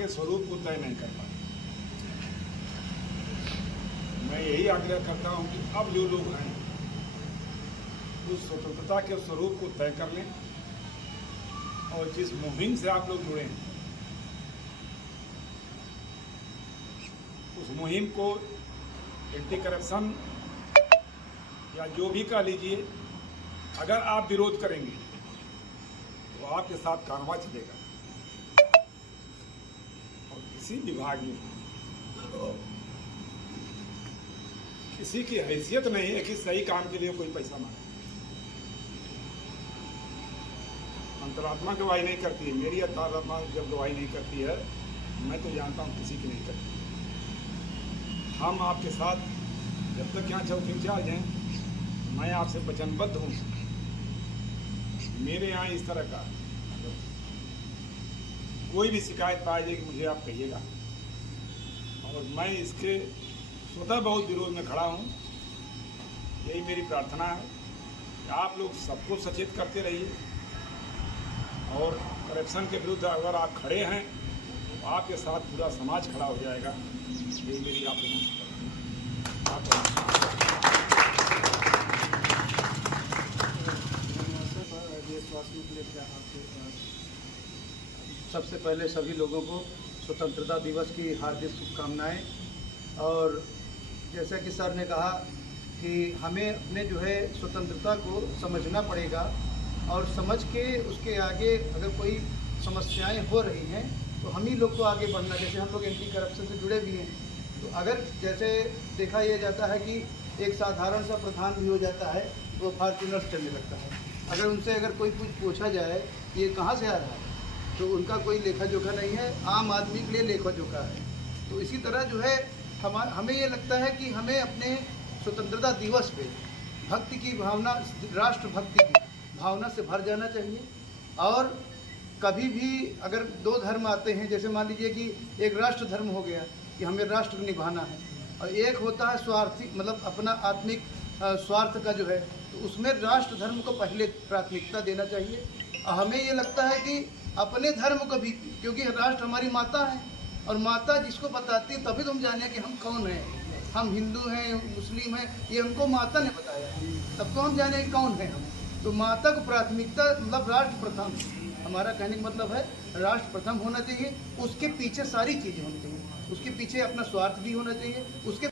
के स्वरूप को तय नहीं कर पाते। मैं यही आग्रह करता हूं कि अब जो लोग हैं उस स्वतंत्रता के स्वरूप को तय कर लें, और जिस मुहिम से आप लोग जुड़े हैं उस मुहिम को एंटी करप्शन या जो भी कह लीजिए, अगर आप विरोध करेंगे तो आपके साथ कार्रवाई चलेगा। और किसी विभाग में किसी की हैसियत नहीं है कि सही काम के लिए कोई पैसा मांगे। अंतरात्मा गवाही नहीं करती है, मेरी अंतरात्मा जब गवाही नहीं करती है, मैं तो जानता हूँ किसी की नहीं करती। हम आपके साथ जब तक यहाँ चौकी इंचार्ज हैं, मैं आपसे वचनबद्ध हूँ। मेरे यहाँ इस तरह का कोई भी शिकायत पाई जाएगी मुझे आप कहिएगा, और मैं इसके स्वतः बहुत विरोध में खड़ा हूँ। यही मेरी प्रार्थना है कि आप लोग सबको सचेत करते रहिए, और करप्शन के विरुद्ध अगर आप खड़े हैं तो आपके साथ पूरा समाज खड़ा हो जाएगा। यही मेरी आप लोगों से सबसे पहले सभी लोगों को स्वतंत्रता दिवस की हार्दिक शुभकामनाएं। और जैसा कि सर ने कहा कि हमें अपने जो है स्वतंत्रता को समझना पड़ेगा, और समझ के उसके आगे अगर कोई समस्याएं हो रही हैं तो हम ही लोग को आगे बढ़ना। जैसे हम लोग एंटी करप्शन से जुड़े भी हैं, तो अगर जैसे देखा यह जाता है कि एक साधारण सा प्रधान भी हो जाता है वो फॉर्च्यूनर चलने लगता है। अगर उनसे अगर कोई कुछ पूछा जाए कि ये कहाँ से आ रहा है तो उनका कोई लेखा जोखा नहीं है, आम आदमी के लिए लेखा जोखा है। तो इसी तरह जो है हमें ये लगता है कि हमें अपने स्वतंत्रता दिवस पे भक्ति की भावना, राष्ट्रभक्ति की भावना से भर जाना चाहिए। और कभी भी अगर दो धर्म आते हैं, जैसे मान लीजिए कि एक राष्ट्र धर्म हो गया कि हमें राष्ट्र निभाना है, और एक होता है स्वार्थी, मतलब अपना आत्मिक स्वार्थ का जो है, तो उसमें राष्ट्र धर्म को पहले प्राथमिकता देना चाहिए। और हमें ये लगता है कि अपने धर्म को भी, क्योंकि राष्ट्र हमारी माता है, और माता जिसको बताती है तभी तो हम जाने कि हम कौन हैं, हम हिंदू हैं, मुस्लिम हैं, ये हमको माता ने बताया, तब तो हम जाने कि कौन है हम। तो माता को प्राथमिकता, मतलब राष्ट्र प्रथम, हमारा कहने का मतलब है राष्ट्र प्रथम होना चाहिए। उसके पीछे सारी चीज़ें होनी चाहिए, उसके पीछे अपना स्वार्थ भी होना चाहिए, उसके